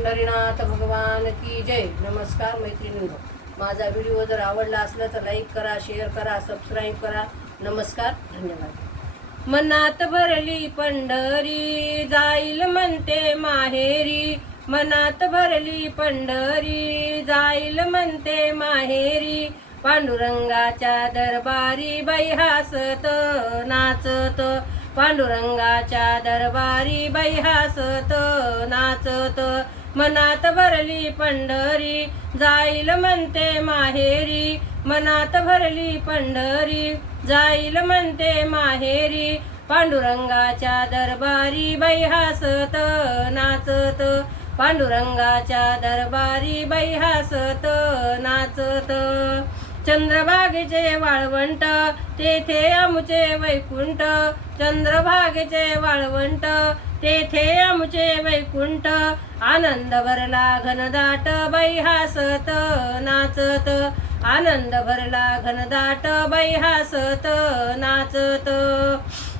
पंढरीनाथ भगवान की जय। नमस्कार मैत्रिणींनो, माझा व्हिडिओ जर आवडला असला तर लाईक करा, शेअर करा, सबस्क्राईब करा। नमस्कार, धन्यवाद। मनात भरली पंढरी जाईल म्हणते माहेरी, मनात भरली पंढरी जाईल म्हणते माहेरी। पांडुरंगाच्या दरबारी बाई हसत नाचत, पांडुरंगाच्या दरबारी बाई हसत नाचत। मनात भरली पंढरी जाईल म्हणते माहेरी, मनात भरली पंढरी जाईल म्हणते माहेरी। पांडुरंगाच्या दरबारी बाई हसत नाचत, पांडुरंगाच्या दरबारी बाई हसत नाचत। चंद्रभागेचे वाळवंट तेथे आमुचे वैकुंठ, चंद्रभागेचे वाळवंट तेथे आमुचे वैकुंठ। आनंद भरला घनदाट बाई हसत नाचत, आनंद भरला घनदाट बाई हसत नाचत।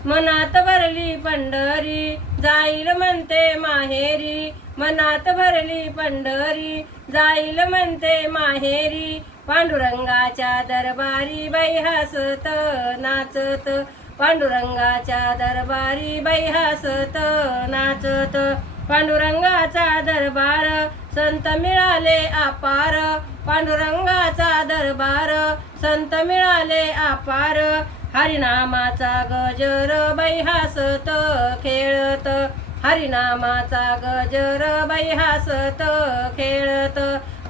मनात भरली पंढरी जाईल म्हणते माहेरी, मनात भरली पंढरी जाईल म्हणते माहेरी। पांडुरंगाच्या दरबारी बाई हसत नाचत, पांडुरंगाच्या दरबारी बाई हसत नाचत। पांडुरंगाचा दरबार संत मिळाले अपार, पांडुरंगाचा दरबार संत मिळाले अपार। हरिनामाचा गजर बाई हसत खेळत, हरिनामाचा गजर बाई हसत खेळत।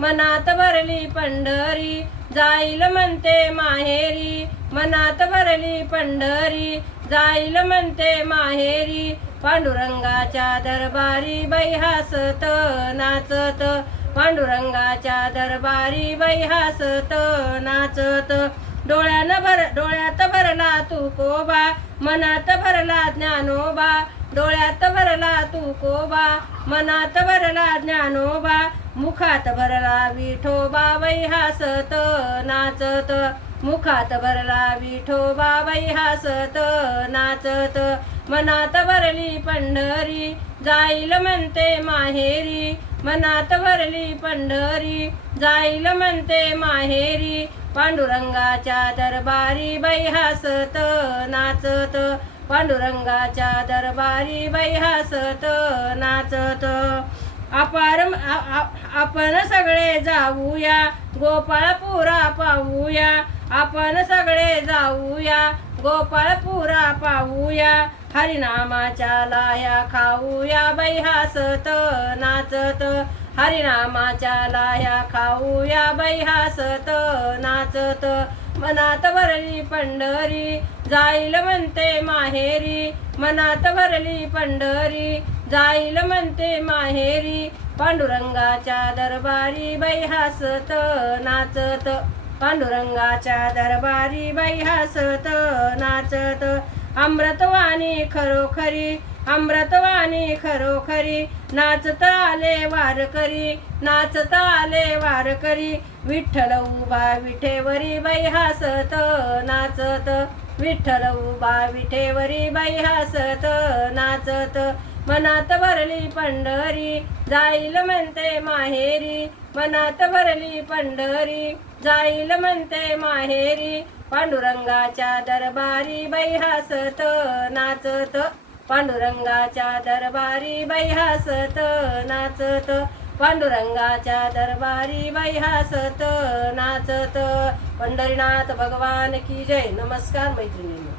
मनात भरली पंढरी जाईल म्हणते माहेरी, मनात भरली पंढरी जाईल म्हणते माहेरी। पांडुरंगाच्या दरबारी बाई हसत नाचत, पांडुरंगाच्या दरबारी बाई हसत नाचत। डोळ्यात भरला तुकोबा, मनात भरला ज्ञानोबा, डोळ्यात भरला तुकोबा, मनात भरला ज्ञानोबा। मुखात भरला विठोबा बाई हसत नाचत, मुखात भरला विठोबा बाई हसत नाचत। मनात भरली पंढरी जाईल म्हणते माहेरी, मनात भरली पंढरी जाईल म्हणते माहेरी। पांडुरंगाच्या दरबारी बाई हसत नाचत, पांडुरंगाच्या दरबारी बाई हसत नाचत। आपण सगळे जाऊया गोपाळपुरा पाहूया, आपण सगळे जाऊया गोपाळपुरा पाहूया। हरिनामाच्या लाह्या खाऊया बाई हसत नाचत, हरिनामाच्या लाह्या खाऊया बाई हसत नाचत। मनात भरली पंढरी जाईल म्हणते माहेरी, मनात भरली पंढरी जाईल म्हणते माहेरी। पांडुरंगाच्या दरबारी बाई हसत नाचत, पांडुरंगाच्या दरबारी बाई हसत नाचत। अमृतवाणी खरोखरी, अमृतवाणी खरोखरी नाचत आले वारकरी, नाचत आले वारकरी। विठ्ठल उभा विठेवरी बाई हसत नाचत, विठ्ठल उभा विठेवरी बाई हसत नाचत। मनात भरली पंढरी जाईल म्हणते माहेरी, मनात भरली पंढरी जाईल म्हणते माहेरी। पांडुरंगाच्या दरबारी बाई हसत नाचत, पांडुरंगाच्या दरबारी बाई हसत नाचत, पांडुरंगाच्या दरबारी बाई हसत नाचत। पंढरीनाथ भगवान की जय। नमस्कार मैत्रिणींनो।